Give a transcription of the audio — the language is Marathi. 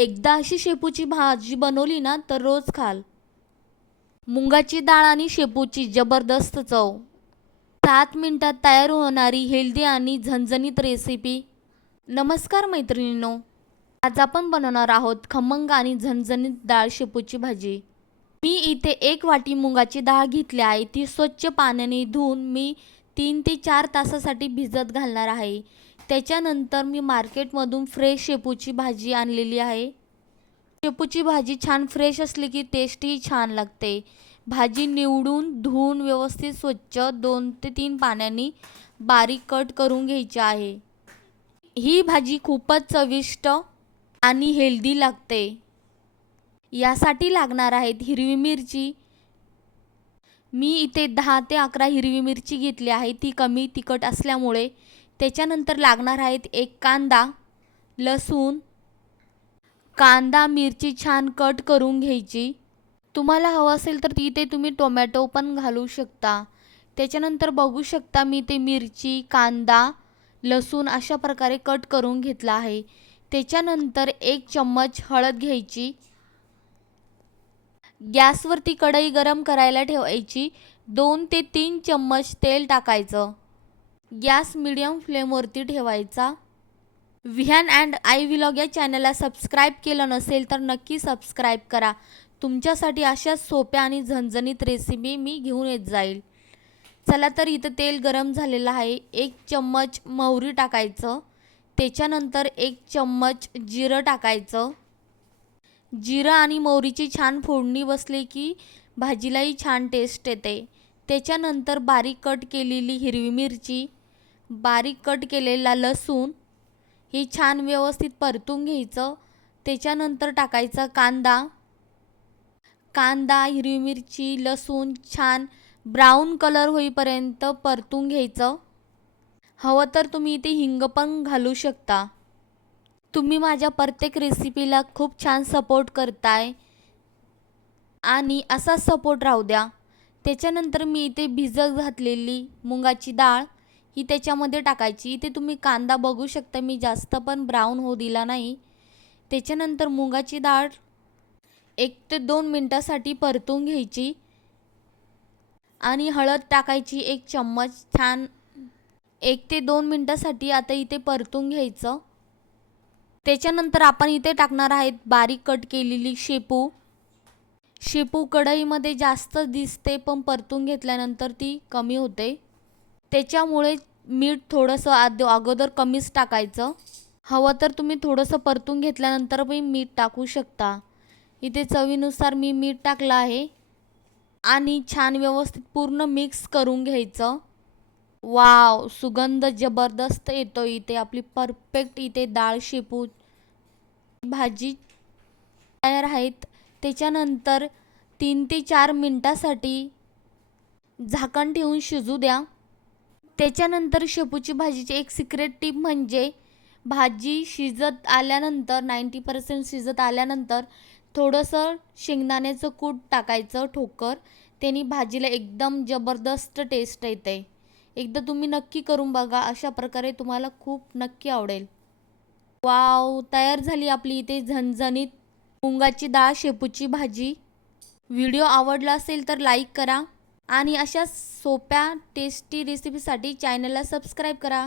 एकदा अशी शेपूची भाजी बनवली ना तर रोज खाल। मुंगाची डाळ आणि शेपूची जबरदस्त चव। 7 मिनिटात तयार होणारी हेल्दी आणि झणझणीत रेसिपी। नमस्कार मैत्रिणींनो, आज आपण बनवणार आहोत खमंग आणि झणझणीत डाळ शेपूची भाजी। मी इथे 1 वाटी मुंगाची डाळ घेतली आहे। ती स्वच्छ पाण्याने धुवून मी 3 ते 4 तासासाठी भिजत घालणार आहे। त्याच्यानंतर मी मार्केटमधून फ्रेश शेपूची भाजी आणलेली आहे। शेपूची भाजी छान फ्रेश असली की टेस्टही छान लागते। भाजी निवडून धुवून व्यवस्थित स्वच्छ 2 ते 3 पाण्याने बारीक कट करून घ्यायची आहे। ही भाजी खूपच चविष्ट आणि हेल्दी लागते। यासाठी लागणार आहेत हिरवी मिरची। मी इथे 10 ते 11 हिरवी मिरची घेतली आहे, ती कमी तिखट असल्यामुळे। त्याच्यानंतर लागणार आहेत 1 कांदा, लसूण। कांदा मिरची छान कट करून घ्यायची। तुम्हाला हवं असेल तर इथे तुम्ही टोमॅटो पण घालू शकता। त्याच्यानंतर बघू शकता मी ते मिरची, कांदा, लसूण अशा प्रकारे कट करून घेतला आहे। त्याच्यानंतर 1 चम्मच हळद घ्यायची। गॅसवरती कढई गरम करायला ठेवायची। 2 ते 3 चम्मच तेल टाकायचं। गॅस मीडियम फ्लेमवरती ठेवायचा। विहान अँड आई व्लॉग या चॅनलला सबस्क्राईब केलं नसेल तर नक्की सबस्क्राईब करा। तुमच्यासाठी अशा सोप्या आणि झणझणीत रेसिपी मी घेऊन येत जाईल। चला तर इथं तेल गरम झालेलं आहे। 1 चम्मच मोहरी टाकायचं। त्याच्यानंतर 1 चम्मच जिरं टाकायचं। जिरं आणि मोहरीची छान फोडणी बसली की भाजीलाही छान टेस्ट येते। त्याच्यानंतर बारीक कट केलेली हिरवी मिरची, बारीक कट केलेला लसूण हे छान व्यवस्थित परतून घ्यायचं। त्याच्यानंतर टाकायचा कांदा। कांदा, हिरवी मिरची, लसूण छान ब्राऊन कलर होईपर्यंत परतून घ्यायचं। हवं तर तुम्ही इथे हिंग पण घालू शकता। तुम्ही माझ्या प्रत्येक रेसिपीला खूप छान सपोर्ट करताय आणि असाच सपोर्ट राहू द्या। त्याच्यानंतर मी इथे भिजत घातलेली मुंगाची डाळ ही त्याच्यामध्ये टाकायची। इथे तुम्ही कांदा बघू शकता, मी जास्त पण ब्राऊन होऊ दिला नाही। त्याच्यानंतर मुंगाची डाळ 1 ते 2 मिनिटासाठी परतून घ्यायची आणि हळद टाकायची 1 चम्मच। छान 1 ते 2 मिनिटासाठी आता इथे परतून घ्यायचं। त्याच्यानंतर आपण इथे टाकणार आहेत बारीक कट केलेली शेपू। शेपू कढईमध्ये जास्त दिसते पण परतून घेतल्यानंतर ती कमी होते। त्याच्यामुळे मीठ थोडंसं अगोदर कमीच टाकायचं। हवं तर तुम्ही थोडंसं परतून घेतल्यानंतर पण मीठ टाकू शकता। इथे चवीनुसार मी मीठ टाकलं आहे आणि छान व्यवस्थित पूर्ण मिक्स करून घ्यायचं। वाव, सुगंध जबरदस्त येतो। इथे आपली परफेक्ट इथे डाळ शेपू भाजी तयार आहेत। त्याच्यानंतर 3 ते 4 मिनिटासाठी झाकण ठेवून शिजू द्या। त्याच्यानंतर शेपूची भाजीची एक सिक्रेट टिप म्हणजे भाजी शिजत आल्यानंतर 90% शिजत आल्यानंतर थोडंसं शेंगदाण्याचं कूट टाकायचं ठोकर। त्याने भाजीला एकदम जबरदस्त टेस्ट येते। एकदा तुम्ही नक्की करून बघा, अशा प्रकारे तुम्हाला खूप नक्की आवडेल। वाव, तयार झाली आपली इथे झणझणीत मुंगाची डाळ शेपूची भाजी। व्हिडिओ आवडला असेल तर लाईक करा आणि अशा सोप्या टेस्टी रेसिपीसाठी चॅनलला सबस्क्राईब करा।